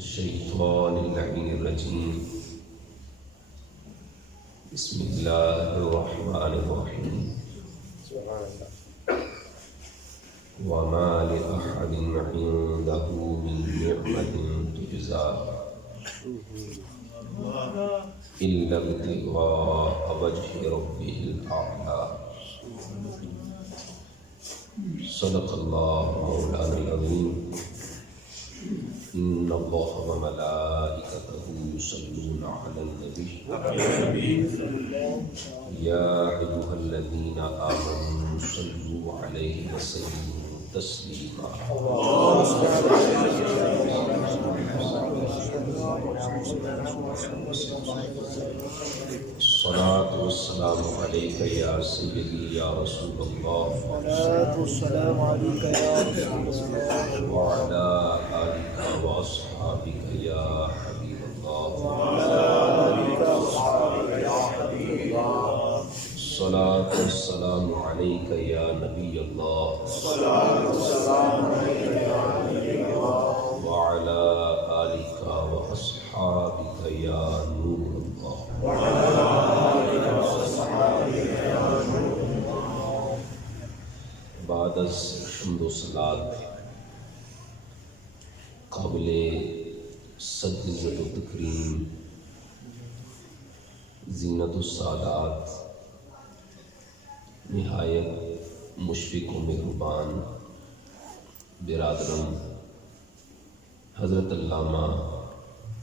الشيطان اللعين الرجيم بسم الله الرحمن الرحيم وما لأحد عنده من نعمة تجزى إلا ابتغاء وجه ربه الأعلى صدق الله مولانا العظيم إن الله وملائكته يصلون على النبي يا أيها الذين آمنوا صلوا عليه وسلموا تسليما الصلاة والسلام عليك يا سيدي يا رسول الله الصلاة والسلام عليك يا رسول الله وعلى آلك وأصحابك يا حبيب الله وعلى آلك وأصحابك يا حبيب الله الصلاة والسلام عليك يا نبي الله الصلاة والسلام عليك يا نبي الله وعلى آلك وأصحابك يا نور الله وعلى آلك وأصحابك يا نور الله. بعد از حمد و صلات قابل صد عزت و تکریم زینت السادات نہایت مشفق و مہربان برادرم حضرت علامہ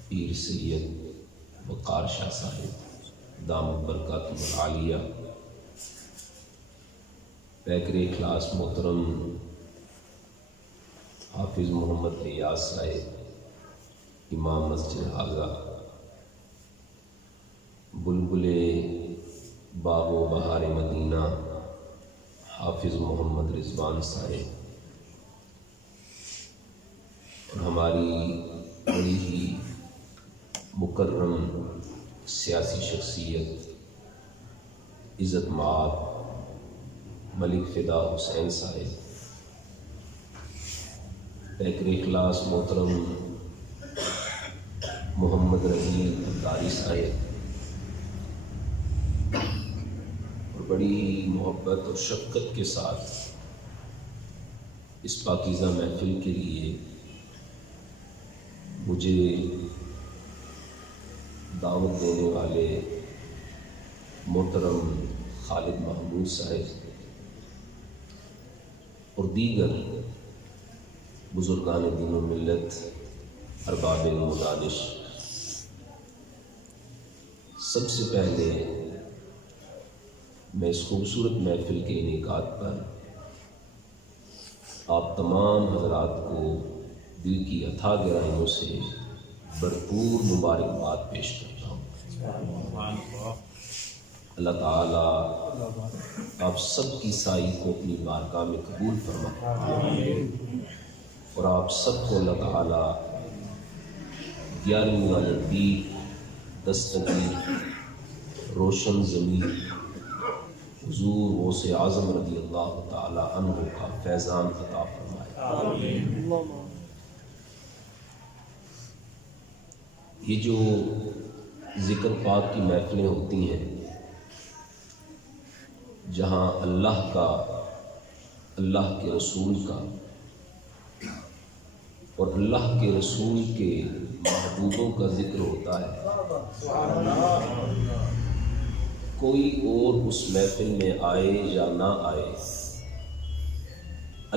پیر سید وقار شاہ صاحب دامت برکاتہ العالیہ، پیکر اخلاص محترم حافظ محمد ریاض صاحب امام مسجد حاضہ، بلبل باغ و بہار مدینہ حافظ محمد رضوان صاحب، اور ہماری بڑی ہی مکرم سیاسی شخصیت عزت مآب ملک فدا حسین صاحب، پیکر اخلاص محترم محمد رضی قاری صاحب، اور بڑی ہی محبت اور شفقت کے ساتھ اس پاکیزہ محفل کے لیے مجھے دعوت دینے والے محترم خالد محمود صاحب اور دیگر بزرگان دین و ملت، ارباب علم و دانش، سب سے پہلے میں اس خوبصورت محفل کے انعقاد پر آپ تمام حضرات کو دل کی اتھا گہرائیوں سے بھرپور مبارکباد پیش کرتا ہوں۔ اللہ تعالیٰ آپ سب کی سائی کو اپنی بارگاہ میں قبول فرمائے، اور آپ سب کو اللہ تعالیٰ 11ویں والے دی دستگیر روشن ضمیر حضور غوث اعظم رضی اللہ تعالیٰ عنہ کا فیضان عطا فرمائے۔ یہ جو ذکر پاک کی محفلیں ہوتی ہیں، جہاں اللہ کا، اللہ کے رسول کا اور اللہ کے رسول کے محبوبوں کا ذکر ہوتا ہے، کوئی اور اس محفل میں آئے یا نہ آئے،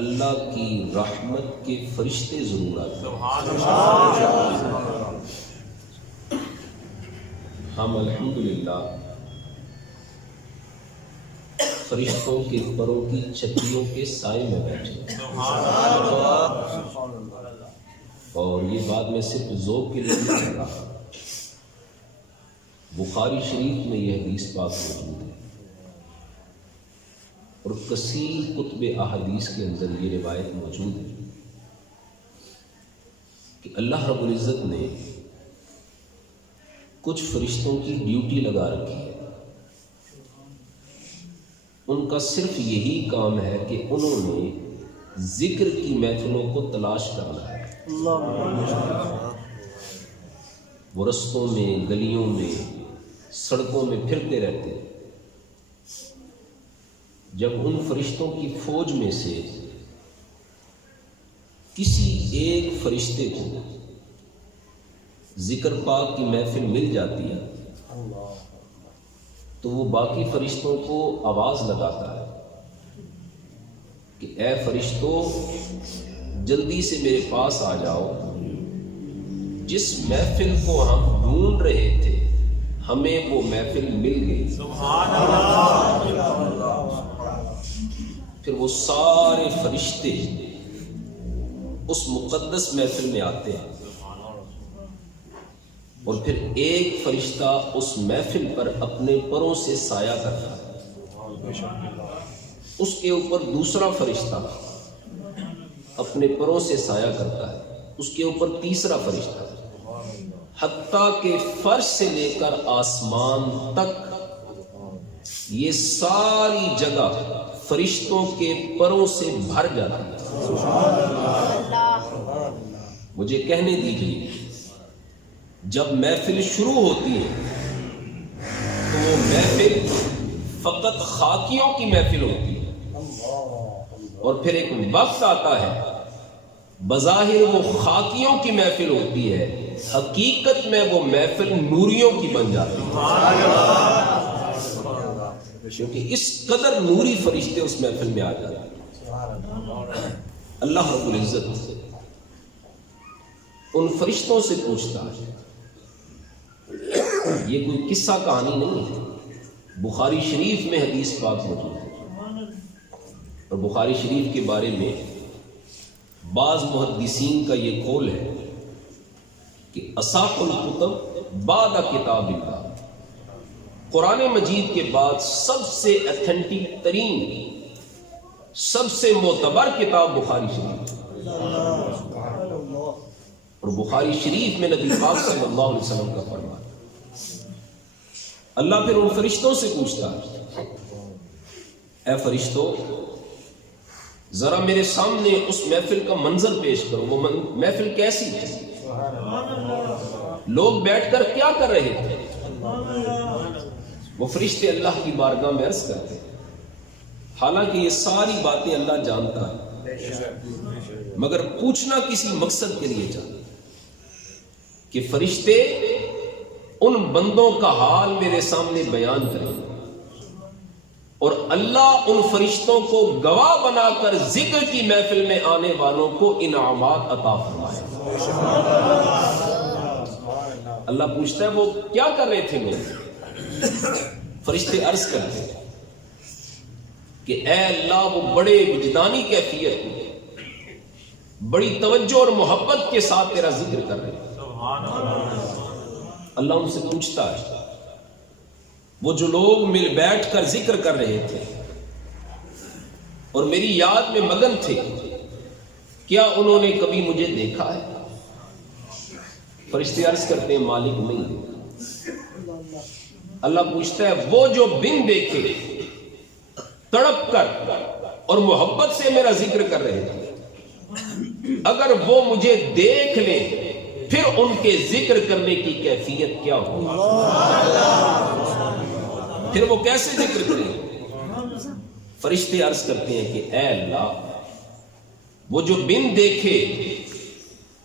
اللہ کی رحمت کے فرشتے ضرور آتے ہیں۔ ہم الحمدللہ فرشتوں کے پروں کی چھتریوں کے سائے میں بیٹھے، اور یہ بات میں صرف ذوق کے لیے نہیں کر رہا، بخاری شریف میں یہ حدیث پاک موجود ہے، اور کثیر کتب احادیث کے اندر یہ روایت موجود ہے کہ اللہ رب العزت نے کچھ فرشتوں کی ڈیوٹی لگا رکھی ہے، ان کا صرف یہی کام ہے کہ انہوں نے ذکر کی محفلوں کو تلاش کرنا ہے، وہ رستوں میں، گلیوں میں، سڑکوں میں پھرتے رہتے ہیں۔ جب ان فرشتوں کی فوج میں سے کسی ایک فرشتے کو ذکر پاک کی محفل مل جاتی ہے تو وہ باقی فرشتوں کو آواز لگاتا ہے کہ اے فرشتوں، جلدی سے میرے پاس آ جاؤ، جس محفل کو ہم ڈھونڈ رہے تھے ہمیں وہ محفل مل گئی۔ سبحان اللہ۔ پھر وہ سارے فرشتے اس مقدس محفل میں آتے ہیں اور پھر ایک فرشتہ اس محفل پر اپنے پروں سے سایہ کرتا ہے، اس کے اوپر دوسرا فرشتہ اپنے پروں سے سایہ کرتا ہے، اس کے اوپر تیسرا فرشتہ، حتیٰ کہ فرش سے لے کر آسمان تک یہ ساری جگہ فرشتوں کے پروں سے بھر جاتی ہے۔ مجھے کہنے دیجیے، جب محفل شروع ہوتی ہے تو وہ محفل فقط خاکیوں کی محفل ہوتی ہے، اور پھر ایک وقت آتا ہے بظاہر وہ خاکیوں کی محفل ہوتی ہے، حقیقت میں وہ محفل نوریوں کی بن جاتی ہے، کیونکہ اس قدر نوری فرشتے اس محفل میں آ جاتے ہیں۔ اللہ رب العزت ان فرشتوں سے پوچھتا ہے، یہ کوئی قصہ کہانی نہیں ہے، بخاری شریف میں حدیث پاک موجود ہے، اور بخاری شریف کے بارے میں بعض محدثین کا یہ قول ہے کہ اصح الکتب بعد کتاب اللہ، قرآن مجید کے بعد سب سے اتھینٹک ترین، سب سے معتبر کتاب بخاری شریف، اور بخاری شریف میں نبی پاک صلی اللہ علیہ وسلم کا فرمان۔ اللہ پھر ان فرشتوں سے پوچھتا ہے، اے فرشتوں، ذرا میرے سامنے اس محفل کا منظر پیش کرو، وہ محفل کیسی تھی، لوگ بیٹھ کر کیا کر رہے تھے؟ وہ فرشتے اللہ کی بارگاہ میں عرض کرتے ہیں، حالانکہ یہ ساری باتیں اللہ جانتا ہے، مگر پوچھنا کسی مقصد کے لیے چاہتا کہ فرشتے ان بندوں کا حال میرے سامنے بیان کریں، اور اللہ ان فرشتوں کو گواہ بنا کر ذکر کی محفل میں آنے والوں کو انعامات عطا فرمائے۔ اللہ پوچھتا ہے وہ کیا کر رہے تھے لوگ؟ فرشتے عرض کرتے ہیں کہ اے اللہ، وہ بڑے وجدانی کیفیت میں بڑی توجہ اور محبت کے ساتھ تیرا ذکر کر رہے ہیں۔ اللہ ان سے پوچھتا ہے، وہ جو لوگ مل بیٹھ کر ذکر کر رہے تھے اور میری یاد میں مگن تھے، کیا انہوں نے کبھی مجھے دیکھا ہے؟ فرشتے عرض کرتے ہیں مالک نہیں دیکھا۔ اللہ پوچھتا ہے وہ جو بن دیکھے تڑپ کر اور محبت سے میرا ذکر کر رہے تھے، اگر وہ مجھے دیکھ لیں پھر ان کے ذکر کرنے کی کیفیت کیا ہوگی؟ پھر وہ کیسے ذکر کریں؟ فرشتے عرض کرتے ہیں کہ اے اللہ، وہ جو بن دیکھے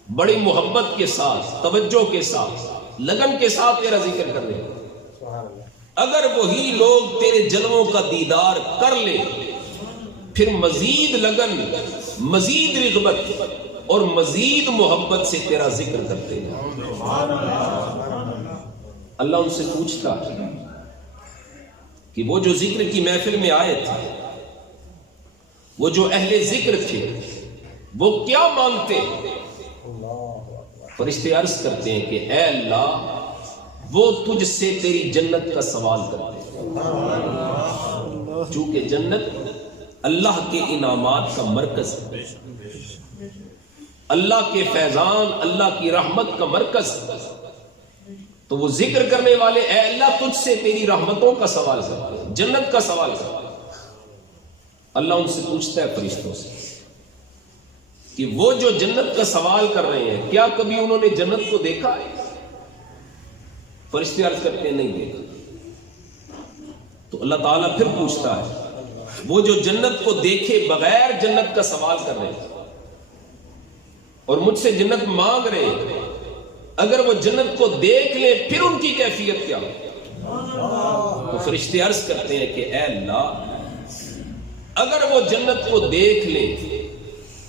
بڑی محبت کے ساتھ، توجہ کے ساتھ، لگن کے ساتھ تیرا ذکر کر رہے ہیں، اگر وہی لوگ تیرے جلووں کا دیدار کر لے پھر مزید لگن، مزید رغبت اور مزید محبت سے تیرا ذکر کرتے ہیں۔ اللہ ان سے پوچھتا ہے کہ وہ جو ذکر کی محفل میں آئے تھے، وہ جو اہل ذکر تھے، وہ کیا مانگتے؟ فرشتے عرض کرتے ہیں کہ اے اللہ، وہ تجھ سے تیری جنت کا سوال کرتے ہیں، چونکہ جنت اللہ کے انعامات کا مرکز ہے، اللہ کے فیضان، اللہ کی رحمت کا مرکز ہے، تو وہ ذکر کرنے والے اے اللہ تجھ سے تیری رحمتوں کا سوال کرتے ہیں، جنت کا سوال کرتے ہیں۔ اللہ ان سے پوچھتا ہے فرشتوں سے کہ وہ جو جنت کا سوال کر رہے ہیں، کیا کبھی انہوں نے جنت کو دیکھا ہے؟ فرشتے عرض کرتے ہیں نہیں دیکھا. تو اللہ تعالیٰ پھر پوچھتا ہے وہ جو جنت کو دیکھے بغیر جنت کا سوال کر رہے ہیں اور مجھ سے جنت مانگ رہے ہیں، اگر وہ جنت کو دیکھ لیں پھر ان کی کیفیت کیا ہو؟ تو فرشتے عرض کرتے ہیں کہ اے اللہ اگر وہ جنت کو دیکھ لیں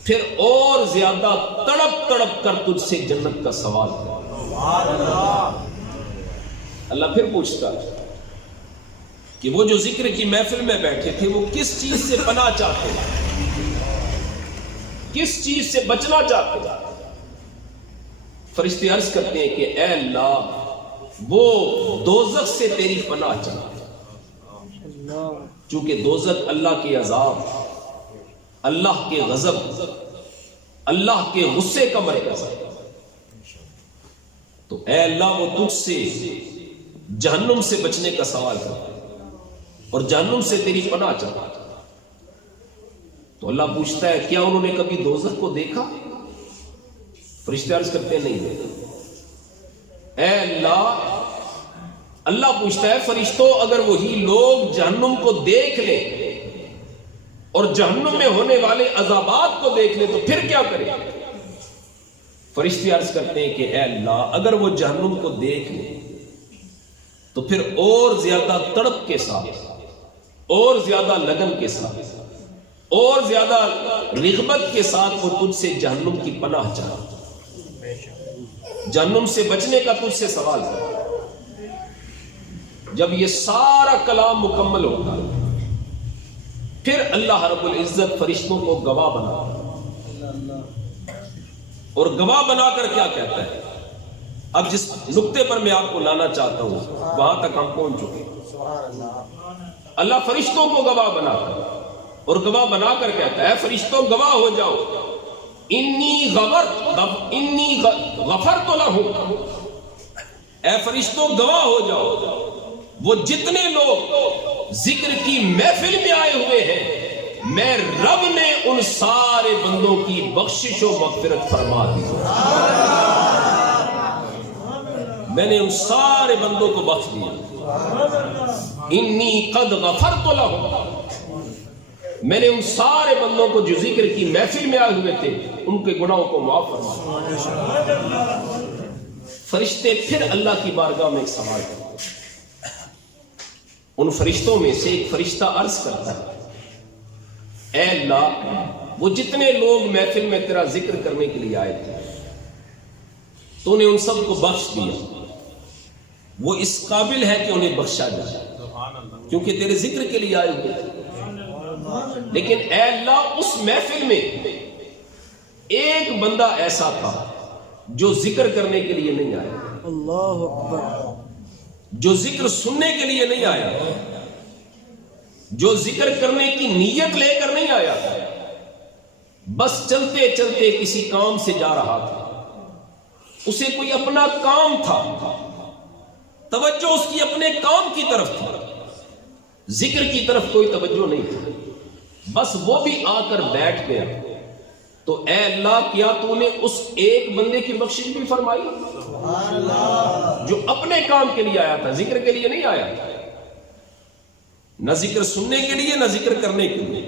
پھر اور زیادہ تڑپ تڑپ کر تجھ سے جنت کا سوال کریں. اللہ پھر پوچھتا ہے کہ وہ جو ذکر کی محفل میں بیٹھے تھے وہ کس چیز سے پناہ چاہتے ہیں، کس چیز سے بچنا چاہتے ہیں؟ فرشتے عرض کرتے ہیں کہ اے اللہ وہ دوزخ سے تیری پناہ چاہتے ہیں، چونکہ دوزخ اللہ کے عذاب، اللہ کے غضب، اللہ کے غصے کا مرکز ہے. تو اے اللہ وہ تجھ سے جہنم سے بچنے کا سوال کرتا ہے اور جہنم سے تیری پناہ چاہتا ہے. تو اللہ پوچھتا ہے کیا انہوں نے کبھی دوزخ کو دیکھا؟ فرشتے عرض کرتے ہیں نہیں دیکھا. اے اللہ پوچھتا ہے فرشتوں اگر وہی لوگ جہنم کو دیکھ لیں اور جہنم میں ہونے والے عذابات کو دیکھ لیں تو پھر کیا کریں؟ فرشتے عرض کرتے ہیں کہ اے اللہ اگر وہ جہنم کو دیکھ لیں تو پھر اور زیادہ تڑپ کے ساتھ، اور زیادہ لگن کے ساتھ، اور زیادہ رغبت کے ساتھ وہ تجھ سے جہنم کی پناہ چاہے، جہنم سے بچنے کا تجھ سے سوال کرے. جب یہ سارا کلام مکمل ہوتا ہے پھر اللہ رب العزت فرشتوں کو گواہ بنا، اور گواہ بنا کر کیا کہتا ہے؟ اب جس نقطے پر میں آپ کو لانا چاہتا ہوں وہاں تک ہم پہنچ چکے. اللہ فرشتوں کو گواہ بنا کر اور گواہ بنا کر کہتا ہے فرشتوں گواہ ہو جاؤ انی غفرت لہم. اے فرشتوں گواہ ہو جاؤ وہ جتنے لوگ ذکر کی محفل میں آئے ہوئے ہیں میں رب نے ان سارے بندوں کی بخشش و مغفرت فرما دی. میں نے ان سارے بندوں کو بخش دیا. انی قد غفرت لہم، میں نے ان سارے بندوں کو جو ذکر کی محفل میں آئے ہوئے تھے ان کے گناہوں کو معاف فرما دیا. فرشتے پھر اللہ کی بارگاہ میں ایک سوال کرتے ہیں. ان فرشتوں میں سے ایک فرشتہ عرض کرتا ہے اے اللہ وہ جتنے لوگ محفل میں تیرا ذکر کرنے کے لیے آئے تھے تو نے ان سب کو بخش دیا، وہ اس قابل ہے کہ انہیں بخشا جائے کیونکہ تیرے ذکر کے لیے آئے ہوئے تھے. لیکن اے اللہ اس محفل میں ایک بندہ ایسا تھا جو ذکر کرنے کے لیے نہیں آیا، اللہ اکبر، جو ذکر سننے کے لیے نہیں آیا، جو ذکر کرنے کی نیت لے کر نہیں آیا، بس چلتے چلتے کسی کام سے جا رہا تھا، اسے کوئی اپنا کام تھا، توجہ اس کی اپنے کام کی طرف تھی، ذکر کی طرف کوئی توجہ نہیں تھی، بس وہ بھی آ کر بیٹھ گیا. تو اے اللہ کیا تو نے اس ایک بندے کی بخشش بھی فرمائی جو اپنے کام کے لیے آیا تھا، ذکر کے لیے نہیں آیا تھا، نہ ذکر سننے کے لیے نہ ذکر کرنے کے لیے.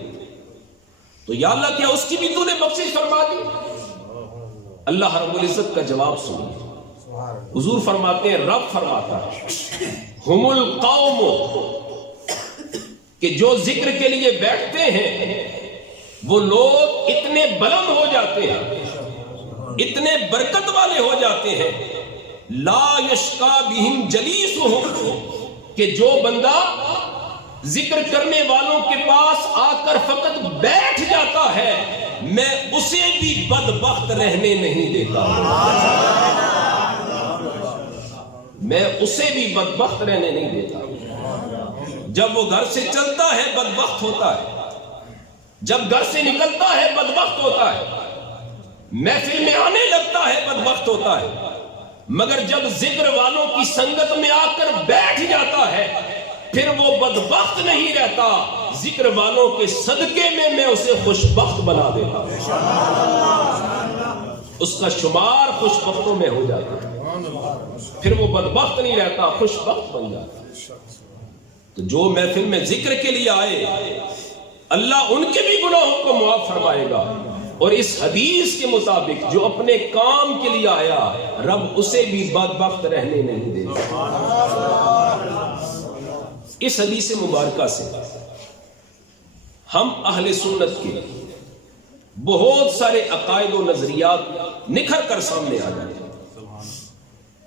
تو یا اللہ کیا اس کی بھی تو نے بخشش فرما دی؟ اللہ رب العزت کا جواب سنیے. حضور فرماتے ہیں رب فرماتا ہے ہم القوم کہ جو ذکر کے لیے بیٹھتے ہیں وہ لوگ اتنے بلند ہو جاتے ہیں، اتنے برکت والے ہو جاتے ہیں، لا یشقا بہم جلیسہم کہ جو بندہ ذکر کرنے والوں کے پاس آ کر فقط بیٹھ جاتا ہے میں اسے بھی بدبخت رہنے نہیں دیتا، میں اسے بھی بدبخت رہنے نہیں دیتا. جب وہ گھر سے چلتا ہے بدبخت ہوتا ہے، جب گھر سے نکلتا ہے بدبخت ہوتا ہے، محفل میں آنے لگتا ہے بدبخت ہوتا ہے، مگر جب ذکر والوں کی سنگت میں آ کر بیٹھ جاتا ہے پھر وہ بدبخت نہیں رہتا، ذکر والوں کے صدقے میں اسے خوشبخت بنا دیتا، اس کا شمار خوشبختوں میں ہو جاتا ہے. پھر وہ بدبخت نہیں رہتا، خوش بخت بن جاتا۔ تو جو محفل میں ذکر کے لیے آئے اللہ ان کے بھی گناہوں کو معاف فرمائے گا، اور اس حدیث کے مطابق جو اپنے کام کے لیے آیا رب اسے بھی بدبخت رہنے نہیں دے گا۔ اس حدیث مبارکہ سے ہم اہل سنت کے بہت سارے عقائد و نظریات نکھر کر سامنے آ جاتے ہیں،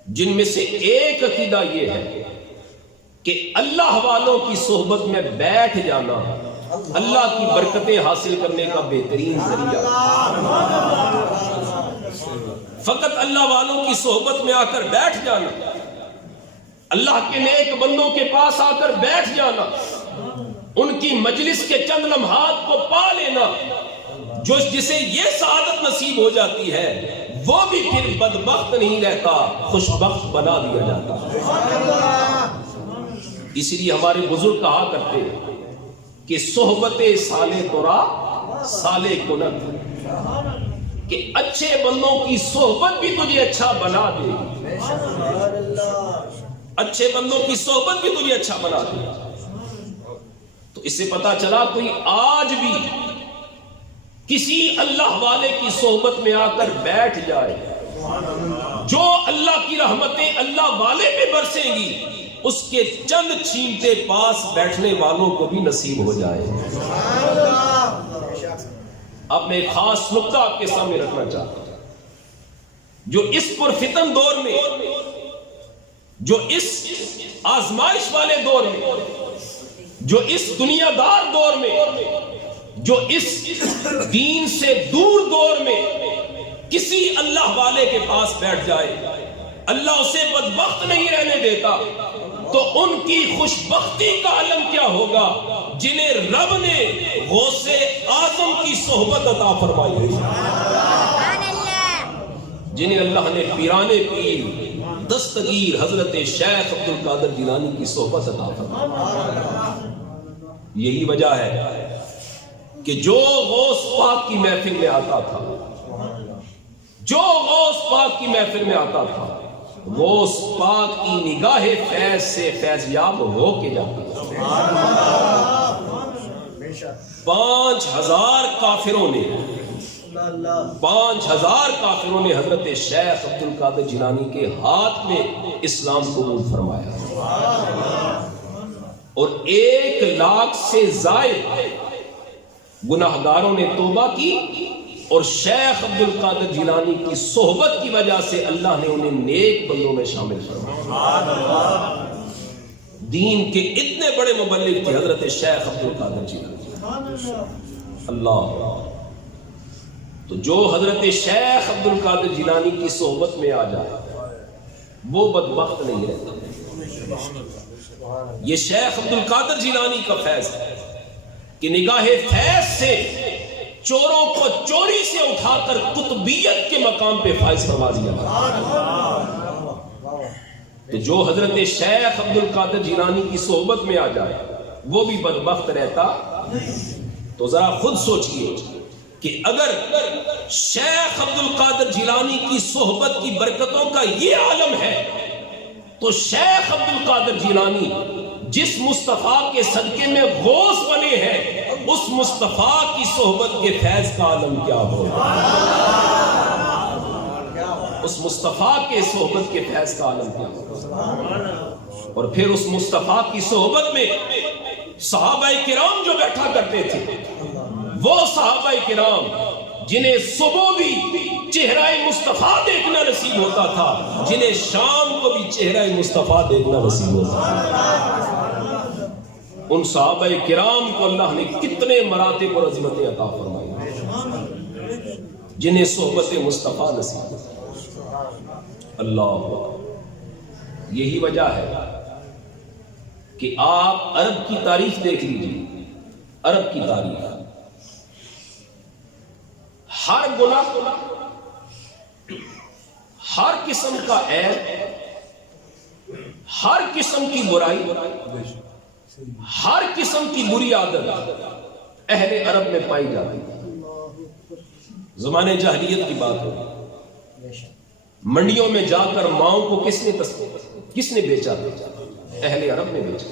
جن میں سے ایک عقیدہ یہ ہے کہ اللہ والوں کی صحبت میں بیٹھ جانا اللہ کی برکتیں حاصل کرنے کا بہترین ذریعہ۔ فقط اللہ والوں کی صحبت میں آ کر بیٹھ جانا، اللہ کے نیک بندوں کے پاس آ کر بیٹھ جانا، ان کی مجلس کے چند لمحات کو پا لینا، جسے یہ سعادت نصیب ہو جاتی ہے وہ بھی پھر بدبخت نہیں رہتا، خوش بخت بنا دیا جاتا۔ اس لیے ہمارے بزرگ کہا کرتے کہ صحبت صالح ترا صالح کنت، کہ اچھے بندوں کی صحبت بھی تجھے اچھا بنا دے گی، اچھے بندوں کی صحبت بھی تجھے اچھا بنا دے گی۔ تو اس سے پتا چلا کوئی آج بھی کسی اللہ والے کی صحبت میں آ کر بیٹھ جائے، جو اللہ کی رحمتیں اللہ والے پہ برسیں گی اس کے چند چھینٹے پاس بیٹھنے والوں کو بھی نصیب ہو جائے۔ اب میں ایک خاص نقطہ آپ کے سامنے رکھنا چاہتا ہوں، جو اس پرفتن دور میں، جو اس آزمائش والے دور میں، جو اس دنیا دار دور میں، جو اس دین سے دور دور میں کسی اللہ والے کے پاس بیٹھ جائے اللہ اسے بدبخت نہیں رہنے دیتا، تو ان کی خوش بختی کا عالم کیا ہوگا جنہیں رب نے غوث اعظم کی صحبت عطا فرمائی، جنہیں اللہ نے پیران پیر دستگیر حضرت شیخ عبد القادر جیلانی کی صحبت عطا فرمائی۔ یہی وجہ ہے کہ جو غوث پاک کی محفل میں آتا تھا، جو غوث پاک کی محفل میں آتا تھا، غوث پاک کی نگاہ فیض سے فیضیاب ہو کے جاتا تھا۔ 5000 کافروں نے 5000 کافروں نے حضرت شیخ عبد القادر جیلانی کے ہاتھ میں اسلام قبول فرمایا، اور 1 لاکھ سے زائد گناہگاروں نے توبہ کی، اور شیخ عبد القادر جیلانی کی صحبت کی وجہ سے اللہ نے انہیں نیک بندوں میں شامل فرمایا۔ دین کے اتنے بڑے مبلغ تھے حضرت شیخ عبد القادر جیلانی، اللہ۔ تو جو حضرت شیخ عبد القادر جیلانی کی صحبت میں آ جائے وہ بدبخت نہیں رہتا۔ یہ شیخ عبد القادر جیلانی کا فیض ہے کہ نگاہ فیض سے چوروں کو چوری سے اٹھا کر قطبیت کے مقام پہ فائز فرما دیا۔ تو جو حضرت شیخ عبد القادر جیلانی کی صحبت میں آ جائے وہ بھی بدبخت رہتا۔ تو ذرا خود سوچئے کہ اگر شیخ عبد القادر جیلانی کی صحبت کی برکتوں کا یہ عالم ہے تو شیخ عبد القادر جیلانی جس مصطفیٰ کے صدقے میں غوث بنے ہیں اس مصطفیٰ کی صحبت کے فیض کا عالم کیا ہوگا؟ اس مصطفیٰ کے صحبت کے فیض کا عالم کیا ہوگا؟ اور پھر اس مصطفیٰ کی صحبت میں صحابہ کرام جو بیٹھا کرتے تھے، وہ صحابہ کرام جنہیں صبح بھی چہرہ مصطفیٰ دیکھنا نصیب ہوتا تھا، جنہیں شام کو بھی چہرہ مصطفیٰ دیکھنا نصیب ہوتا تھا، ان صحابہ کرام کو اللہ نے کتنے مراتب اور عظمتیں عطا فرمائی جنہیں صحبت مصطفیٰ نصیب ہوتا۔ اللہ، یہی وجہ ہے کہ آپ عرب کی تاریخ دیکھ لیجیے، عرب کی تاریخ، ہر گناہ، ہر قسم کا عیب، ہر قسم کی برائی، ہر قسم کی بری عادت اہل عرب میں پائی جاتی ہے۔ زمانے جاہلیت کی بات ہو، منڈیوں میں جا کر ماؤں کو کس نے بیچا؟ اہل عرب نے بیچا۔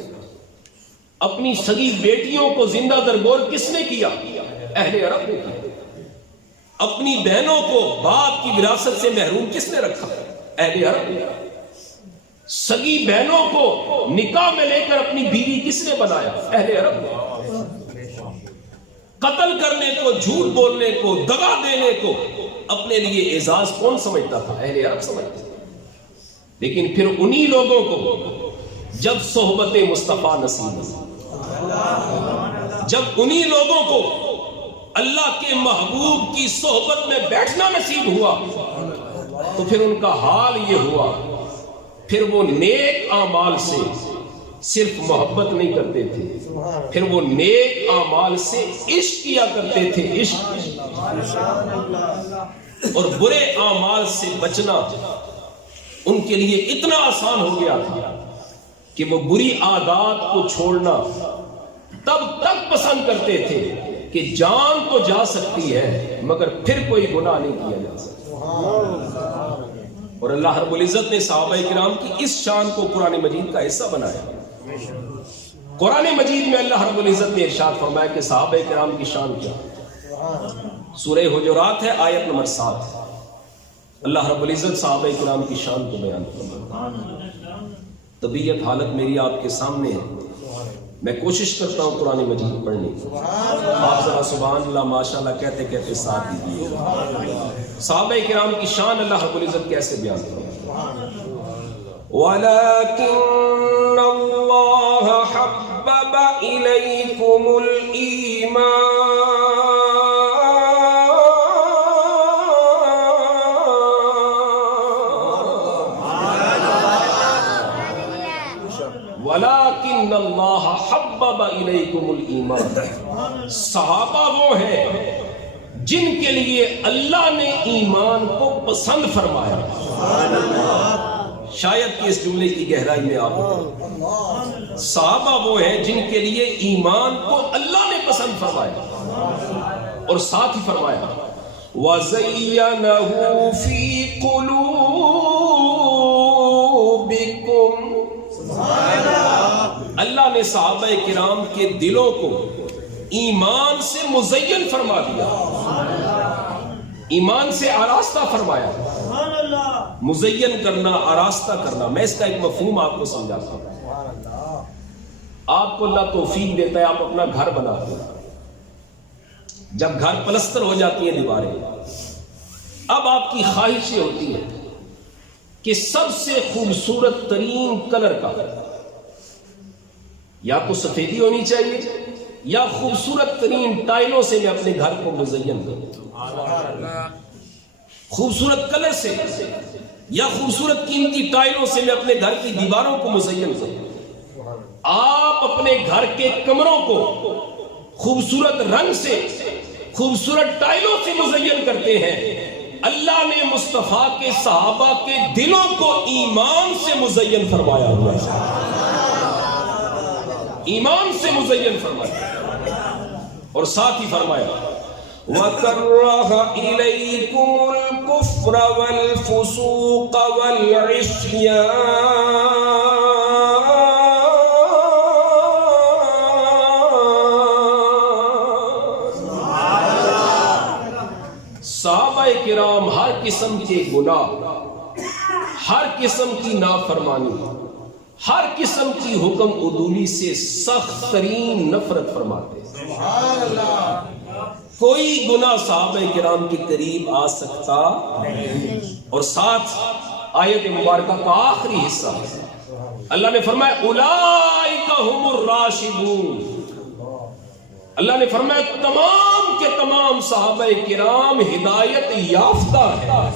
اپنی سگی بیٹیوں کو زندہ درگور کس نے کیا؟ اہل عرب نے کیا۔ اپنی بہنوں کو باپ کی وراثت سے محروم کس نے رکھا؟ اہل عرب نے۔ سگی بہنوں کو نکاح میں لے کر اپنی بیوی کس نے بنایا؟ اہل عرب نے۔ قتل کرنے کو، جھوٹ بولنے کو، دغا دینے کو اپنے لیے اعزاز کون سمجھتا تھا؟ اہل عرب سمجھتے تھے۔ لیکن پھر انہی لوگوں کو جب صحبت مصطفیٰ نصیب ہوئی، جب انہی لوگوں کو اللہ کے محبوب کی صحبت میں بیٹھنا نصیب ہوا، تو پھر ان کا حال یہ ہوا، پھر وہ نیک اعمال سے صرف محبت نہیں کرتے تھے، پھر وہ نیک اعمال سے عشق کیا کرتے تھے، عشق، اور برے اعمال سے بچنا ان کے لیے اتنا آسان ہو گیا تھا کہ وہ بری عادات کو چھوڑنا تب تک پسند کرتے تھے کہ جان تو جا سکتی ہے مگر پھر کوئی گناہ نہیں کیا جا سکتا۔ اور اللہ رب العزت نے صحابہ کرام کی اس شان کو قرآن مجید کا حصہ بنایا۔ قرآن مجید میں اللہ رب العزت نے ارشاد فرمایا کہ صحابہ کرام کی شان کیا؟ سورہ حجرات ہے، آیت نمبر 7۔ اللہ رب العزت صحابہ کرام کی شان کو بیان فرمایا۔ طبیعت حالت میری آپ کے سامنے ہے، میں کوشش کرتا ہوں قرآن مجید پڑھنے کی، آپ ذرا سبحان اللہ ماشاءاللہ کہتے کہتے ساتھ دیجیے۔ صحابہ کرام کی شان اللہ رب العزت کیسے بیان فرمایا؟ وَلَكِنَّ اللَّهَ حَبَّبَ إِلَيْكُمُ الْإِيمَانَ وَلَكِنَّ اللَّهَ حَبَّبَ إِلَيْكُمُ الْإِيمَانَ، صحابہ وہ ہیں جن کے لیے اللہ نے ایمان کو پسند فرمایا۔ شاید کہ اس جملے کی گہرائی میں آپ کو، صحابہ وہ ہیں جن کے لیے ایمان کو اللہ نے پسند فرمایا، اور ساتھ ہی فرمایا وَزَيَّنَهُ فِي قُلُوبِكُمْ، اللہ نے صحابہ کرام کے دلوں کو ایمان سے مزین فرما دیا، ایمان سے آراستہ فرمایا۔ مزین کرنا، آراستہ کرنا، میں اس کا ایک مفہوم آپ کو سمجھاتا ہوں۔ آپ کو اللہ توفیق دیتا ہے، آپ اپنا گھر بناتے ہیں، جب گھر پلستر ہو جاتی ہیں دیواریں، اب آپ کی خواہش یہ ہوتی ہے کہ سب سے خوبصورت ترین کلر کا یا تو سفیدی ہونی چاہیے یا خوبصورت ترین ٹائلوں سے میں اپنے گھر کو مزین کروں، خوبصورت کلر سے یا خوبصورت قیمتی ٹائلوں سے میں اپنے گھر کی دیواروں کو مزین کروں۔ آپ اپنے گھر کے کمروں کو خوبصورت رنگ سے، خوبصورت ٹائلوں سے مزین کرتے ہیں، اللہ نے مصطفیٰ کے صحابہ کے دلوں کو ایمان سے مزین فرمایا ہوا ہے، ایمان سے مزین فرمایا، اور ساتھ ہی فرمایا وَكَرَّهَ إِلَيْكُمُ الْكُفْرَ وَالْفُسُوقَ وَالْعِصْيَانَ، صحابہ کرام ہر قسم کے گناہ، ہر قسم کی نافرمانی، ہر قسم کی حکم عدولی سے سخت ترین نفرت فرماتے ہیں۔ کوئی گناہ صحابہ کرام کے قریب آ سکتا نہیں۔ اور ساتھ آیت مبارکہ کا آخری حصہ اللہ نے فرمایا اولئک هم الراشدون، اللہ نے فرمایا تمام کے تمام صحابہ کرام ہدایت یافتہ ہیں۔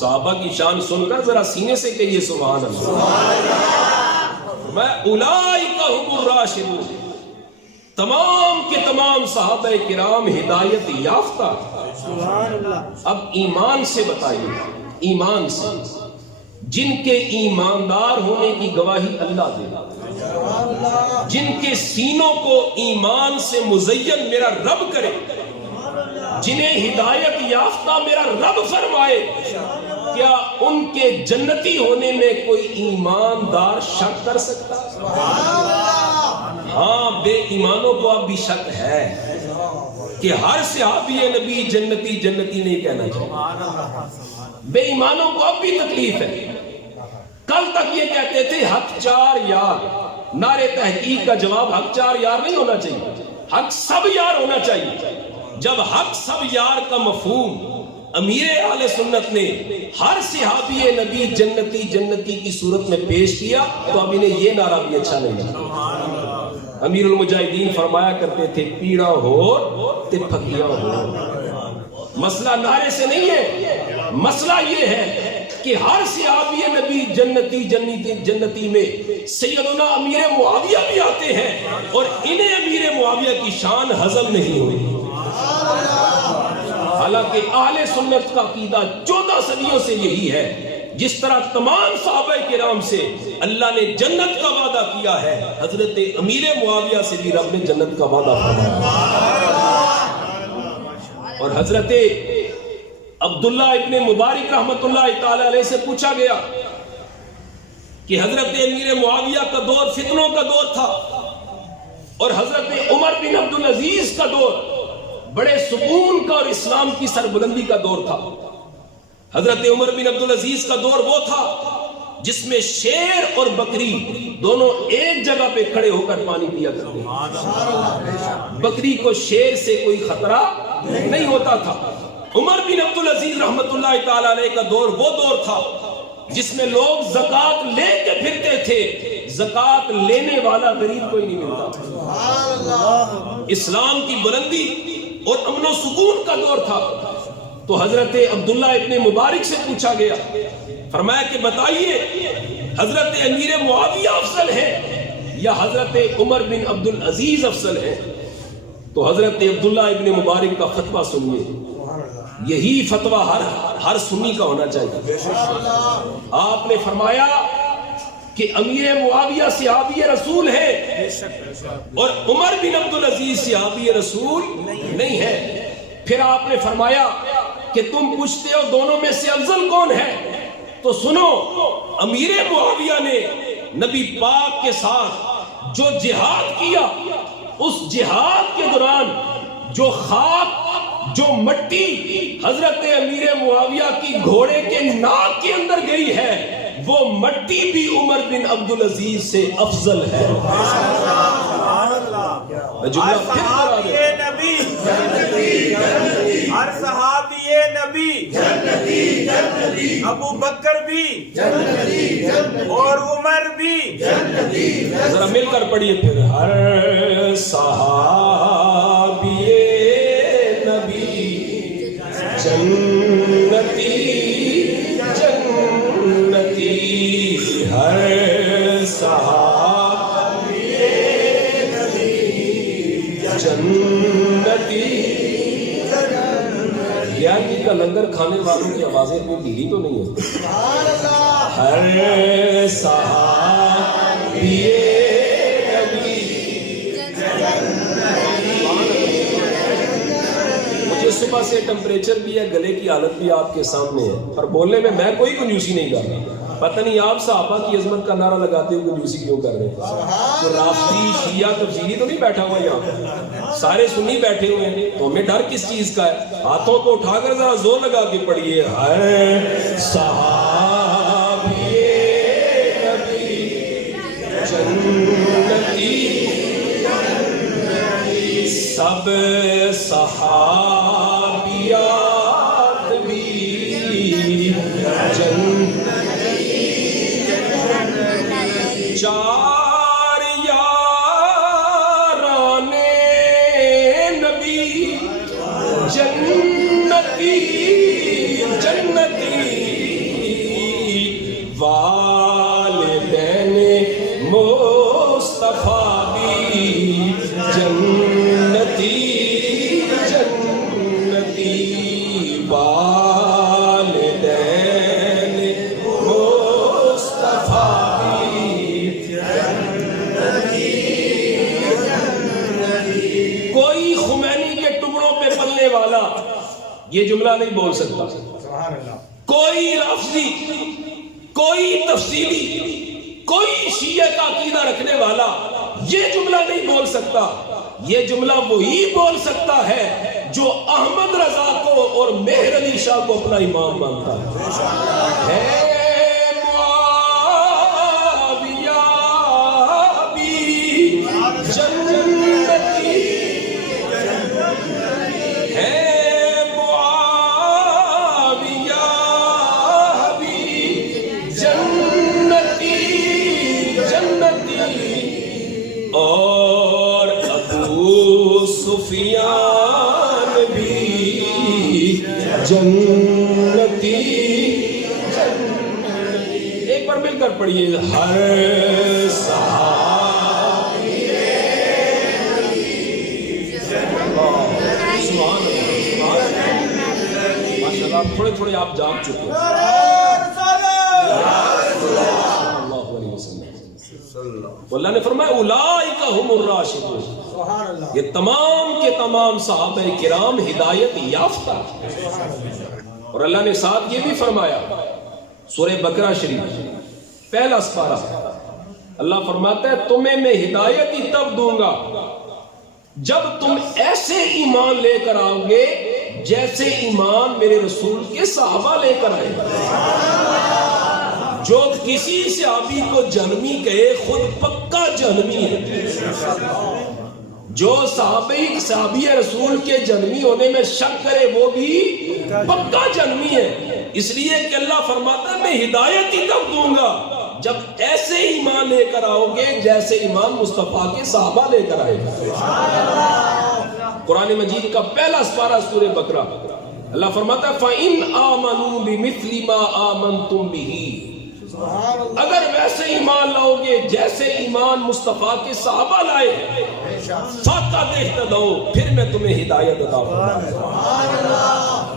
صحابہ کی شان سن کر ذرا سینے سے کہیے سبحان اللہ۔ میں اولئک هم الراشدون، تمام کے تمام صحابہ کرام ہدایت یافتہ۔ اب ایمان سے بتائیے، ایمان سے جن کے ایماندار ہونے کی گواہی اللہ دے، جن کے سینوں کو ایمان سے مزین میرا رب کرے، جنہیں ہدایت یافتہ میرا رب فرمائے، کیا ان کے جنتی ہونے میں کوئی ایماندار شک کر سکتا؟ ہاں، بے ایمانوں کو اب بھی شک ہے کہ ہر صحابی نبی جنتی جنتی نہیں کہنا چاہیے۔ بے ایمانوں کو اب بھی تکلیف ہے۔ کل تک یہ کہتے تھے حق چار یار، نعرے تحقیق کا جواب حق چار یار نہیں ہونا چاہیے، حق سب یار ہونا چاہیے۔ جب حق سب یار کا مفہوم امیر اہل سنت نے ہر صحابی نبی جنتی جنتی کی صورت میں پیش کیا تو اب انہیں یہ نعرہ بھی اچھا نہیں لگا۔ امیر المجاہدین فرمایا کرتے تھے پیڑا ہو تے پھکیاں ہو۔ مسئلہ نعرے سے نہیں ہے، مسئلہ یہ ہے کہ ہر صحابی نبی جنتی جنتی میں سیدنا امیر معاویہ بھی آتے ہیں اور انہیں امیر معاویہ کی شان ہضم نہیں ہوئی۔ حالانکہ اہل سنت کا عقیدہ 14 صدیوں سے یہی ہے، جس طرح تمام صحابہ کرام سے اللہ نے جنت کا وعدہ کیا ہے، حضرت امیر معاویہ سے بھی رب نے جنت کا وعدہ فرمایا۔ اور حضرت عبداللہ ابن مبارک رحمت اللہ تعالی علیہ سے پوچھا گیا کہ حضرت امیر معاویہ کا دور فتنوں کا دور تھا اور حضرت عمر بن عبدالعزیز کا دور بڑے سکون کا اور اسلام کی سربلندی کا دور تھا۔ حضرت عمر بن عبدالعزیز کا دور وہ تھا جس میں شیر اور بکری دونوں ایک جگہ پہ کھڑے ہو کر پانی پیا کرتے ہیں۔ بکری کو شیر سے کوئی خطرہ نہیں ہوتا تھا۔ عمر بن عبدالعزیز رحمت اللہ تعالی علیہ کا دور وہ دور تھا جس میں لوگ زکوٰۃ لے کے پھرتے تھے، زکوٰۃ لینے والا غریب کوئی نہیں ملتا۔ اسلام کی بلندی اور امن و سکون کا دور تھا۔ تو حضرت عبداللہ ابن مبارک سے پوچھا گیا، فرمایا کہ بتائیے حضرت امیر معاویہ افضل ہے یا حضرت عمر بن عبدالعزیز افضل ہے؟ تو حضرت عبداللہ ابن مبارک کا فتویٰ سنیے، یہی فتویٰ ہر سنی کا ہونا چاہیے۔ آپ نے فرمایا کہ امیر معاویہ صحابی رسول ہے اور عمر بن عبدالعزیز صحابی رسول نہیں ہے۔ پھر آپ نے فرمایا کہ تم پوچھتے ہو دونوں میں سے افضل کون ہے، تو سنو، امیر معاویہ نے نبی پاک کے ساتھ جو جہاد کیا، اس جہاد کے دوران جو خاک جو مٹی حضرت امیر معاویہ کی گھوڑے کے ناک کے اندر گئی ہے، وہ مٹی بھی عمر بن عبدالعزیز سے افضل ہے۔ ہر صحابی نبی ہر صحابی نبی ابو بکر بھی اور عمر بھی، ذرا مل کر پڑھیے پھر، ہر صحابی نبی جنتی جنتی، ہر صحابی نبی جنتی۔ یعنی کا لنگر کھانے والوں کی آوازیں اتنی ڈھیلی تو نہیں ہوتی۔ ہر صحابی نبی مجھے صبح سے ٹمپریچر بھی ہے، گلے کی حالت بھی آپ کے سامنے ہے، پر بولنے میں کوئی کنجوسی نہیں کر رہا۔ پتہ نہیں آپ صحابہ کی عظمت کا نعرہ لگاتے ہوئے کنجوسی کیوں کر رہے ہیں؟ تو رافضی شیعہ تفصیلی تو نہیں بیٹھا ہوا یہاں، سارے سنی بیٹھے ہوئے ہیں، تو ہمیں ڈر کس چیز کا ہے؟ ہاتھوں کو اٹھا کر ذرا زور لگا کے پڑھیے، ہر صحابی نبی جنتی، سب صحابیات بھی جنتی، چار یاران نبی جنتی جنتی، والدین مصطفیٰ بھی جنتی جنتی۔ یہ جملہ نہیں بول سکتا. کوئی لفظی، کوئی تفصیلی، کوئی شیعہ کا عقیدہ رکھنے والا یہ جملہ نہیں بول سکتا. یہ جملہ وہی بول سکتا ہے جو احمد رضا کو اور مہر علی شاہ کو اپنا امام مانتا ہے. اور ابو سفیان بھی جنتی. ایک بار مل کر پڑھیے. ہر صحابی ماشاءاللہ تھوڑے تھوڑے آپ جان چکے ہیں. اللہ نے فرمایا اولئک هم الراشدون، یہ تمام کے تمام صحابہ کرام ہدایت یافتہ. اور اللہ نے ساتھ یہ بھی فرمایا سورہ بقرہ شریف پہلا سپارہ، اللہ فرماتا ہے تمہیں میں ہدایت ہی تب دوں گا جب تم ایسے ایمان لے کر آؤ گے جیسے ایمان میرے رسول کے صحابہ لے کر آئے. جو کسی صحابی کو جہنمی کہے خود پکا جہنمی ہے. جو صحابی رسول کے جہنمی ہونے میں شک کرے وہ بھی پکا جہنمی ہے. اس لیے کہ اللہ فرماتا ہے میں ہدایت ہی تب دوں گا جب ایسے ایمان لے کر آؤ گے جیسے ایمان مصطفیٰ کے صحابہ لے کر آئے. قرآن مجید کا پہلا سپارہ سورہ بقرہ، اللہ فرماتا ہے فَإِنْ آمَنُوا بِمِثْلِ مَا آمَنْتُمْ بِهِ، اگر ویسے ایمان لاؤ گے جیسے ایمان مصطفیٰ کے صحابہ لائے فَقَدْ اهْتَدَوْا، پھر میں تمہیں ہدایت عطا فرماؤں.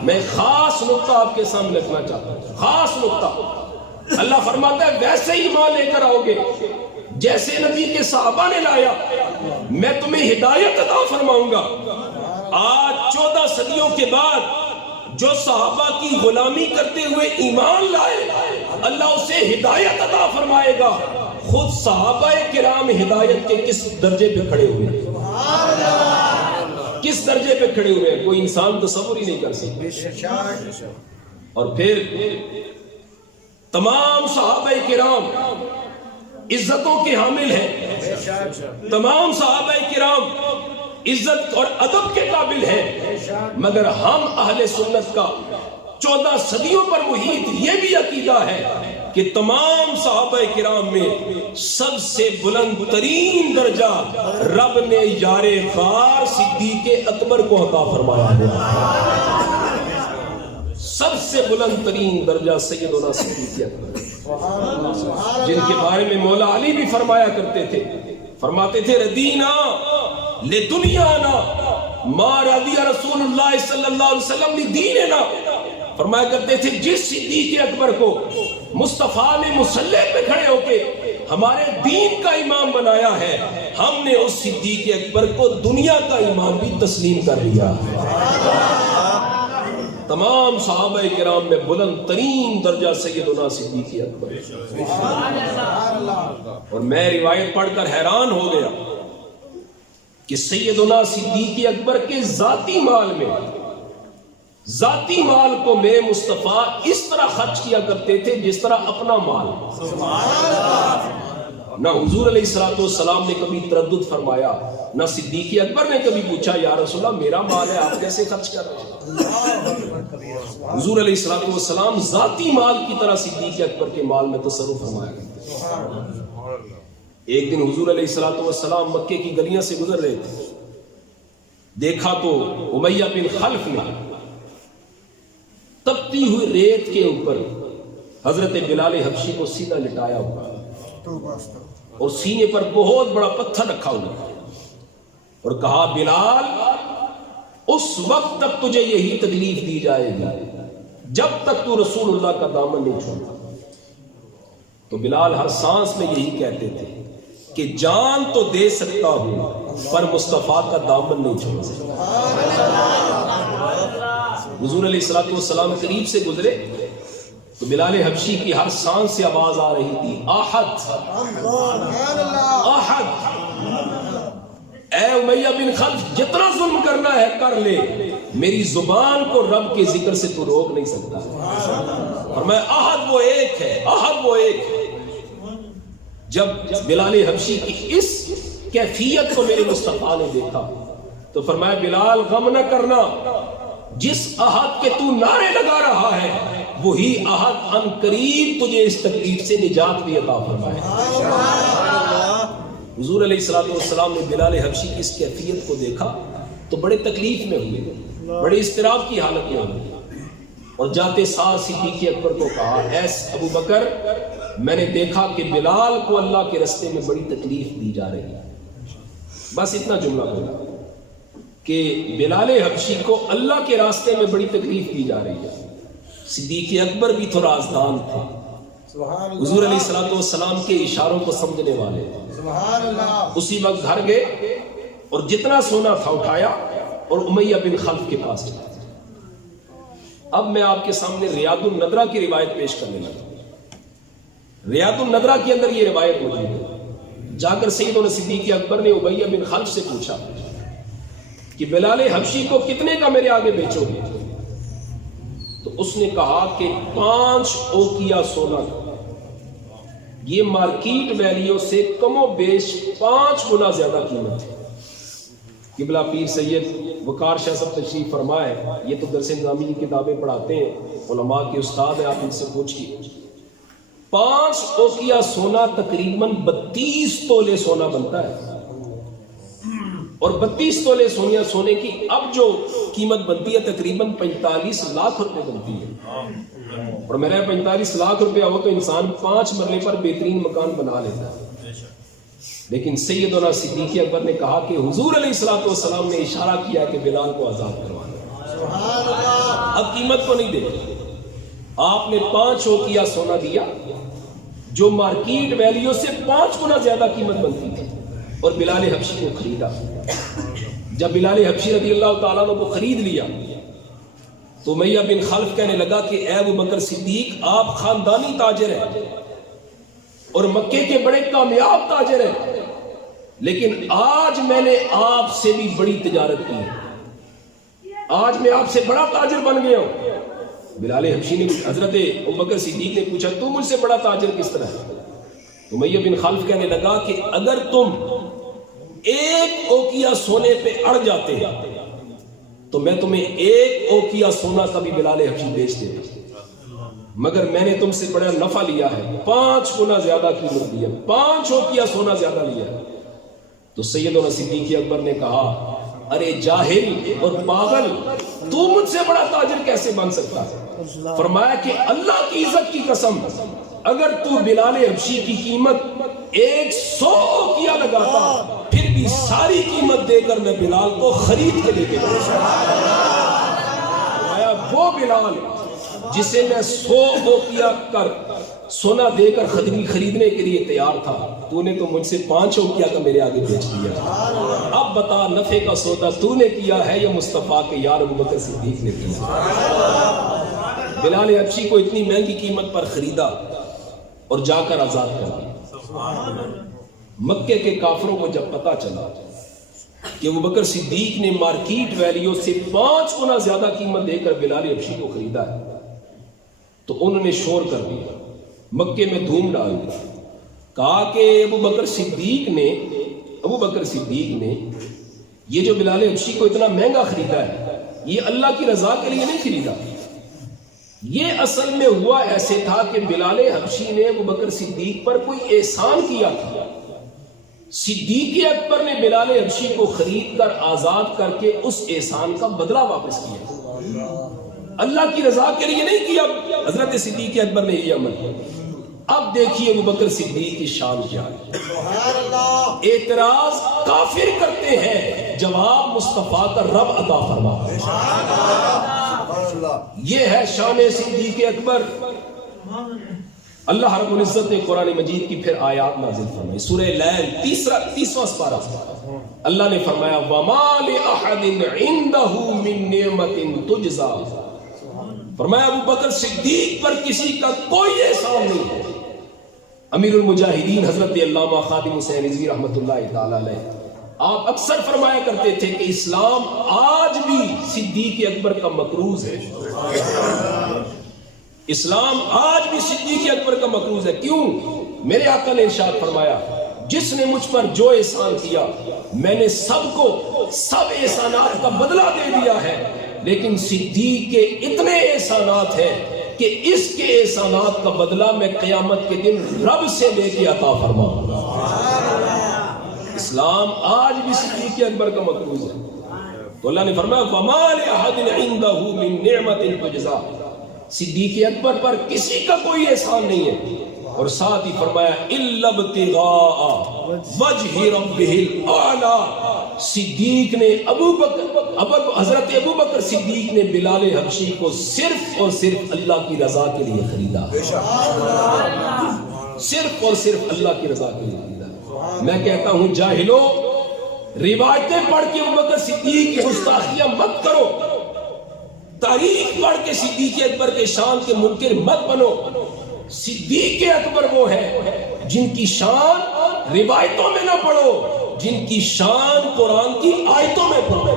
میں خاص نقطہ آپ کے سامنے رکھنا چاہتا ہوں، خاص نقطہ. اللہ فرماتا ہے ویسے ایمان لے کر آؤ گے جیسے نبی کے صحابہ نے لایا میں تمہیں ہدایت عطا فرماؤں گا. آج 14 صدیوں کے بعد جو صحابہ کی غلامی کرتے ہوئے ایمان لائے اللہ اسے ہدایت عطا فرمائے گا. خود صحابہ کرام ہدایت کے کس درجے پہ کھڑے ہوئے، کس درجے پہ کھڑے ہوئے کوئی انسان تصور ہی نہیں کر سکتا. اور پھر تمام صحابہ کرام عزتوں کے حامل ہیں، تمام صحابہ کرام عزت اور ادب کے قابل ہیں، مگر ہم اہل سنت کا 14 صدیوں پر محیط یہ بھی عقیدہ ہے کہ تمام صحابہ کرام میں سب سے بلند ترین درجہ رب نے یار غار صدیق اکبر کو عطا فرمایا ہے. سب سے بلند ترین درجہ سیدنا صدیق اکبر، جن کے بارے میں مولا علی بھی فرمایا کرتے تھے، فرماتے تھے ردینا لدنیانا ما رضی رسول اللہ صلی اللہ علیہ وسلم لدیننا. فرمایا کرتے تھے جس صدیق اکبر کو مصطفیٰ نے مصلی پہ کھڑے ہو کے ہمارے دین کا امام بنایا ہے ہم نے اس صدیق اکبر کو دنیا کا امام بھی تسلیم کر لیا. تمام صحابہ کرام میں بلند ترین درجہ سیدنا صدیق اکبر. اور میں روایت پڑھ کر حیران ہو گیا کہ سیدنا صدیق اکبر کے ذاتی مال میں، ذاتی مال کو میں مصطفیٰ اس طرح خرچ کیا کرتے تھے جس طرح اپنا مال. نہ حضور علیہ الصلوۃ والسلام نے کبھی تردد فرمایا، نہ صدیق اکبر نے کبھی پوچھا یا رسول اللہ میرا مال ہے آپ کیسے خرچ کر رہے ہیں. حضور علیہ الصلوۃ والسلام ذاتی مال کی طرح صدیق اکبر کے مال میں تصرف فرمایا کرتے. ایک دن حضور علیہ الصلوۃ والسلام مکے کی گلیاں سے گزر رہے تھے، دیکھا تو امیہ بن خلف نے تپتی ہوئی ریت کے اوپر حضرت بلال حبشی کو سیدھا لٹایا ہوا اور سینے پر بہت بڑا پتھر رکھا ہوا اور کہا بلال اس وقت تک تجھے یہی تکلیف دی جائے گی جب تک تو رسول اللہ کا دامن نہیں چھوڑتا. تو بلال ہر سانس میں یہی کہتے تھے کہ جان تو دے سکتا ہوں پر مصطفیٰ کا دامن نہیں چھوڑ سکتا. حضور علیہ الصلوۃ والسلام قریب سے گزرے تو بلال حبشی کی ہر سانس سے آواز آ رہی تھی احد احد، اے امیہ بن خلف جتنا ظلم کرنا ہے کر لے، میری زبان کو رب کے ذکر سے تو روک نہیں سکتا۔ فرمایا احد وہ ایک ہے، احد وہ ایک ہے۔ جب بلال حبشی کی اس کیفیت کو میرے مصطفیٰ نے دیکھا تو فرمایا بلال غم نہ کرنا، جس احد کے تو نعرے لگا رہا ہے وہی احد ان قریب تجھے اس تکلیف سے نجات بھی عطا فرمائے۔ حضور علیہ الصلوۃ والسلام نے بلال حبشی کی اس کیفیت کو دیکھا تو بڑے تکلیف میں ہوئے، بڑے اضطراب کی حالت میں ہوئے، اور جاتے سار صدیق اکبر کو کہا اے ابو بکر، میں نے دیکھا کہ بلال کو اللہ کے راستے میں بڑی تکلیف دی جا رہی ہے۔ بس اتنا جملہ بولا کہ بلال حبشی کو اللہ کے راستے میں بڑی تکلیف دی جا رہی ہے۔ صدیق اکبر بھی تو رازدان تھے، حضور علیہ الصلوۃ والسلام کے اشاروں کو سمجھنے والے تھے۔ اسی وقت گھر گئے اور جتنا سونا تھا اٹھایا اور امیہ بن خلف کے پاس چلا۔ اب میں آپ کے سامنے ریاض الندرہ کی روایت پیش کرنے لگا۔ ریاض الندرہ کے اندر یہ روایت موجود ہے۔ جا کر سیدنا صدیق اکبر نے امیہ بن خلف سے پوچھا کہ بلال حبشی کو کتنے کا میرے آگے بیچو گے؟ تو اس نے کہا کہ 5 اوقیہ سونا، یہ مارکیٹ ویلیو سے کم و بیش 5 گنا زیادہ قیمت ہے۔ قبلہ پیر سید وقار شاہ صاحب تشریف فرمائے، یہ تو درس نظامی کی کتابیں پڑھاتے ہیں، علماء کے استاد ہیں، آپ ان سے پوچھئے۔ 5 اوقیہ سونا تقریباً 32 تولے سونا بنتا ہے، اور 32 تولے سونے کی اب جو قیمت بنتی ہے تقریباً 45 لاکھ روپے بنتی ہے، اور میرا 45 لاکھ روپے ہو تو انسان 5 مرلے پر بہترین مکان بنا لیتا ہے۔ لیکن سیدنا صدیق اکبر نے کہا کہ حضور علیہ الصلوۃ والسلام نے اشارہ کیا کہ بلال کو آزاد کروانا، اب قیمت کو نہیں دے۔ آپ نے 5 اوقیہ سونا دیا جو مارکیٹ ویلیو سے 5 گنا زیادہ قیمت بنتی تھی، اور بلال حبشی کو خریدا۔ جب بلال حبشی رضی اللہ تعالیٰ عنہ کو خرید لیا تو امیہ بن خلف کہنے لگا کہ اے ابو بکر صدیق، آپ خاندانی تاجر ہیں اور مکے کے بڑے کامیاب تاجر ہیں، لیکن آج میں نے آپ سے بھی بڑی تجارت کی ہے، آج میں آپ سے بڑا تاجر بن گیا ہوں۔ بلال حبشی نے حضرت ابو بکر صدیق نے پوچھا تو مجھ سے بڑا تاجر کس طرح ہے؟ امیہ بن خلف کہنے لگا کہ اگر تم 1 اوقیہ سونے پہ اڑ جاتے تو میں تمہیں 1 اوقیہ سونا کا بھی بلال حبشی بیچ دیتا، مگر میں نے تم سے بڑا نفع لیا ہے، 5 گنا زیادہ قیمت دی ہے، 5 اوقیہ سونا زیادہ لیا ہے۔ تو سیدنا صدیق اکبر نے کہا ارے جاہل اور پاگل، تو مجھ سے بڑا تاجر کیسے بن سکتا ہے؟ فرمایا کہ اللہ کی عزت کی قسم، اگر تو بلال حبشی کی قیمت 100 اوقیہ لگاتا پھر بھی ساری قیمت دے کر میں بلال کو خرید کے لے کے فرمایا وہ بلال جسے میں 100 اوقیہ کر سونا دے کر خریدنے کے لیے تیار تھا، تو نے تو مجھ سے 5 اوقیہ کا میرے آگے بیچ دیا۔ اب بتا نفع کا سودا تو نے کیا ہے یا مصطفیٰ کے یار ابو بکر صدیق نے کیا؟ بلال حبشی کو اتنی مہنگی قیمت پر خریدا اور جا کر آزاد کر دیا۔ مکے کے کافروں کو جب پتا چلا کہ ابو بکر صدیق نے مارکیٹ ویلیو سے 5 گنا زیادہ قیمت دے کر بلال حبشی کو خریدا ہے تو انہوں نے شور کر دیا، مکے میں دھوم ڈال دی، کہا کہ ابو بکر صدیق نے یہ جو بلال حبشی کو اتنا مہنگا خریدا ہے یہ اللہ کی رضا کے لیے نہیں خریدا، یہ اصل میں ہوا ایسے تھا کہ بلال حبشی نے ابو بکر صدیق پر کوئی احسان کیا تھا، صدیق اکبر نے بلال حبشی کو خرید کر آزاد کر کے اس احسان کا بدلہ واپس کیا، اللہ کی رضا کے لیے نہیں کیا حضرت صدیق اکبر نے یہ عمل کیا۔ اب دیکھیے ابو بکر صدیق کی شان کیا ہے، اعتراض کافر کرتے ہیں، جواب مصطفیٰ کا رب عطا فرماتا ہے۔ یہ ہے شان صدیق اکبر۔ اللہ رب العزت نے قرآن مجید کی پھر آیات نازل فرمائی، سورہ لیل 30واں سپارہ، اللہ نے فرمایا وَمَا لِأَحَدٍ عِندَهُ مِن نِعْمَةٍ تُجْزَىٰ فرمایا ابو بکر صدیق پر کسی کا کوئی احسان نہیں ہے۔ امیر المجاہدین حضرت علامہ خادم حسین رضوی رحمۃ اللہ تعالی علیہ آپ اکثر فرمایا کرتے تھے کہ اسلام آج بھی صدیق اکبر کا مقروض ہے۔ اسلام آج بھی صدیق اکبر کا مقروض ہے۔ کیوں؟ میرے آقا نے ارشاد فرمایا جس نے مجھ پر جو احسان کیا میں نے سب کو سب احسانات کا بدلہ دے دیا ہے، لیکن صدیق کے اتنے احسانات ہیں کہ اس کے احسانات کا بدلہ میں قیامت کے دن رب سے لے کے عطا فرماؤں گا۔ اسلام آج بھی صدیق اکبر کا مقروض ہے۔ تو اللہ نے فرمایا وَمَا لِأَحَدٍ عِندَهُ مِن نِعْمَةٍ تُجْزَىٰ، صدیق اکبر پر کسی کا کوئی احسان نہیں ہے۔ اور ساتھ ہی فرمایا إِلَّا ابْتِغَاءَ وَجْهِ رَبِّهِ الْأَعْلَىٰ، صدیق نے حضرت ابو بکر صدیق نے بلال حبشی کو صرف اور صرف اللہ کی رضا کے لیے خریدا، صرف اور صرف اللہ کی رضا کے لیے خریدا۔ میں کہتا ہوں جاہلو، روایتیں پڑھ کے ابو بکر صدیق کی گستاخیاں مت کرو، تاریخ پڑھ کے صدیق اکبر کے شان کے منکر مت بنو۔ صدیق اکبر وہ ہے جن کی شان روایتوں میں نہ پڑھو، جن کی شان قرآن کی آیتوں میں پڑھو۔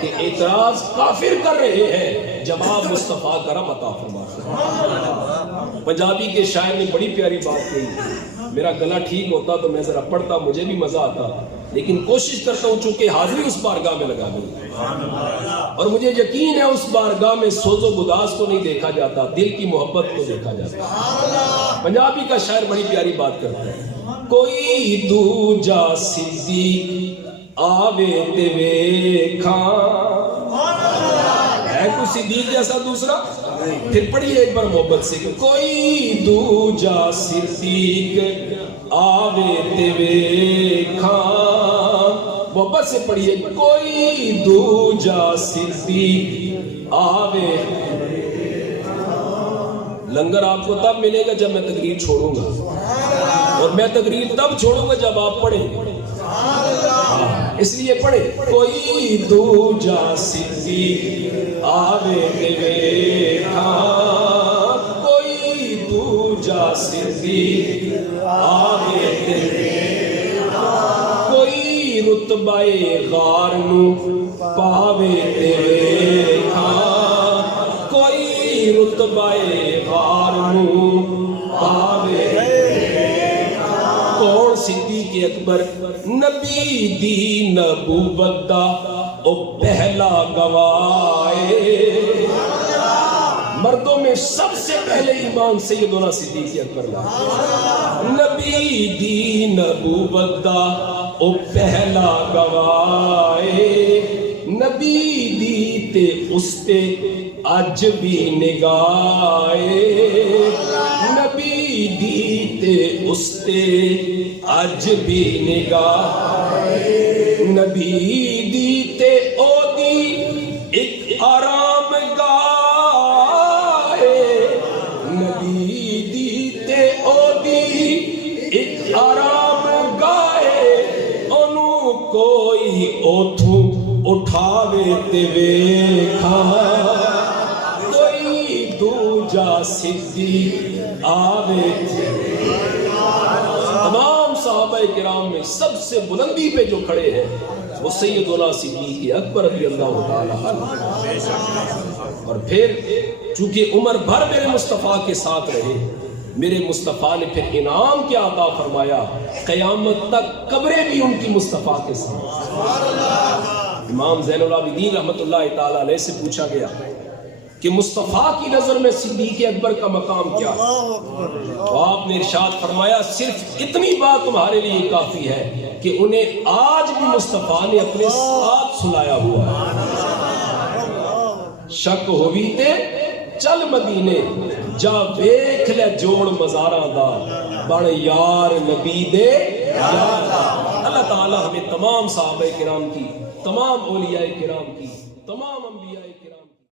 کہ اعتراض کافر کر رہے ہیں، جواب مصطفیٰ کرم عطا فرما۔ پنجابی کے شاعر نے بڑی پیاری بات کہی، میرا گلا ٹھیک ہوتا تو میں ذرا پڑھتا، مجھے بھی مزہ آتا، لیکن کوشش کرتا ہوں چونکہ حاضری اس بارگاہ میں لگا دوں، اور مجھے یقین ہے اس بارگاہ میں سوز و گداز کو نہیں دیکھا جاتا، دل کی محبت کو دیکھا جاتا۔ پنجابی کا شاعر بڑی پیاری بات کرتا ہے، کوئی دوجا صدیق آوے تے ویکھاں، ہے کوئی صدیق جیسا دوسرا؟ پھر پڑھیے ایک بار محبت سے، کوئی دوجا صدیق آوے تے ویکھاں، محبت سے پڑھیے، کوئی دوجا صدیق آوے۔ لنگر آپ کو تب ملے گا جب میں تقریر چھوڑوں گا، اور میں تقریر تب چھوڑوں گا جب آپ پڑھیں گے، اس لیے پڑھے، کوئی دوجا صدیق آوے تے ویکھاں، کوئی دوجا صدیق آوے تے ویکھاں، کوئی رتبہ غار نو پاوے تے ویکھاں، کوئی رتبہ غار نو پاوے تے ویکھاں۔ کون صدیق اکبر؟ نبی دی نبوت دا او پہلا گواہ، مردوں میں سب سے پہلے ایمان سیدنا صدیق اکبر لائے۔ نبی دی نبوت دا او پہلا گواہ، نبی دی تے اس تے اج بھی نگاہ، نبی دی تے اس تے اج بھی نگاہ، نبی دی تے او دی ایک آرام گاہ، نبی دی تے او دی ایک آرام گاہ، انہوں کوئی اوتھوں اٹھاوے تے ویکھاں، کوئی دوجا صدیق آوے تے ویکھاں۔ تمام صحابہ کرام میں سب سے بلندی پہ جو کھڑے ہیں وہ سیدنا صدیق اکبر رضی اللہ تعالیٰ عنہ، اور پھر چونکہ عمر بھر میرے مصطفیٰ کے ساتھ رہے، میرے مصطفیٰ نے پھر انعام کیا عطا فرمایا، قیامت تک قبریں بھی ان کی مصطفیٰ کے ساتھ۔ امام زین العابدین رحمت اللہ تعالیٰ علیہ سے پوچھا گیا کہ مصطفیٰ کی نظر میں صدیق اکبر کا مقام کیا ہے؟ تو آپ نے ارشاد فرمایا صرف اتنی بات تمہارے لیے کافی ہے کہ انہیں آج بھی مصطفیٰ نے اپنے ساتھ سلایا ہوا ہے۔ شک ہوئی تے چل مدینے، جا ویکھ لے جوڑ مزاراں دا، بڑ یار نبی دے یار دا۔ اللہ تعالیٰ ہمیں تمام صحابہ کرام کی، تمام اولیاء کرام کی، تمام انبیاء